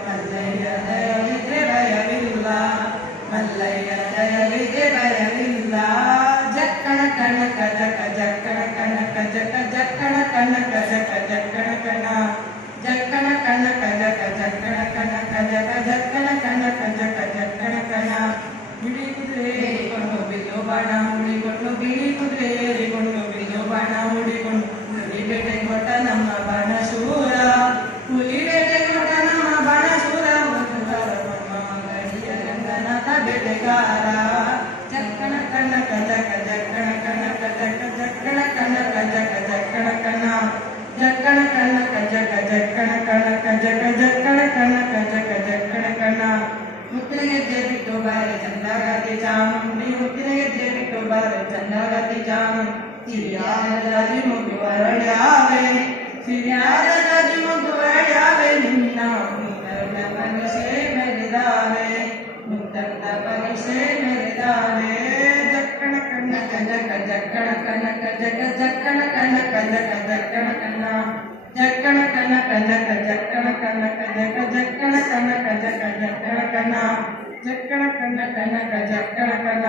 ಮಲ್ಲಯ್ಯ ದಯವಿದ್ರೆ ಭಯವಿಲ್ಲ ಮಲ್ಲಯ್ಯ ದಯವಿದ್ರೆ ಭಯವಿಲ್ಲ ಜಕ್ಕಣ ಕನಕ ಜಕ ಜಕ್ಕಣ ಕನಕ ಜಕ ಜಕ್ಕಣ ಕನಕ ಜಕ ಜಕ್ಕಣ ಕಣ ಜಕ್ಕಣ ಕನಕ ಜಕ ಜಕ್ಕಣ ಕನಕ ಜಕ ಜಕ್ಕಣ ಕನಕ ಜಕ ಜಕ್ಕಣ ಕಣ ಬಿಳಿ ಕುದುರೆ ಏರಿಕೊಂಡು ಬಿಲ್ಲು ಬಾಣ ಹುಡಿಕೊಂಡು ಬಿಳಿ ಕುದುರೆ ಏರಿಕೊಂಡು ಬಿಲ್ಲು ಬಾಣ ಹುಡಿಕೊಂಡು ಹುಲಿ ಬೇಟೆ ಕೊಟ್ಟ ನಮ್ಮ ಬಾಣಶೂರ ಹುಲಿ ಬೇಟೆ ಕೊಟ್ಟ ನಮ್ಮ ಬಾಣಶೂರ ಗಡಿಯ ರಂಗನಾಥ ಬೇಟೆಗಾರ ಜಕ್ಕಣ ಕನಕ ಜಕ ಜಕ್ಕಣ ಕನಕ ಜಕ ಜಕ್ಕಣ ಕನಕ ಜಕ ಜಕ್ಕಣ ಕಣ ಜಕ್ಕಣ ಕನಕ ಜಕ ಜಕ್ಕಣ ಕನಕ ಜಕ ಜಕ್ಕಣ ಕನಕ ಜಕ ಜಕ್ಕಣ ಕಣ ಮುತ್ತಿನ ಗೆಜ್ಜೆ ಬಿಟ್ಟು ಬಾರೆ ಚಂದಗತಿ ಚಾಮುಂಡಿ ಮುತ್ತಿನ ಗೆಜ್ಜೆ ಬಿಟ್ಟು ಬಾರೆ ಚಂದಗತಿ ಚಾಮುಂಡಿ ಸಿರಿಯಾದ ರಾಜಿ ಮುಗಿವರಳ್ಯಾವೆ ಸಿರಿಯಾದ ರಾಜಿ ಮುಗಿವರಳ್ಯಾವೆ ನಿನ್ನ ಮುತ್ತಂದ ಪರೀಕ್ಷೆ ಮೆರೆದಾವೆ ಮುತ್ತಂದ ಪರೀಕ್ಷೆ ಮೆರೆದಾವೆ ಜಕ್ಕಣ ಕನಕ ಜಕ ಜಕ್ಕಣ ಕನಕ ಜಕ ಜಕ್ಕಣ ಕನಕ ಜಕ ಜಕ್ಕಣ ಕಣ ಜಕ್ಕಣ ಕನಕ ಜಕ ಜಕ್ಕಣ ಕನಕ ಜಕ ಜಕ್ಕಣ ಕನಕ ಜಕ ಜಕ್ಕಣ ಕಣ ಜಕ್ಕಣ ಕನಕ ಜಕ್ಕಣ ಕಣ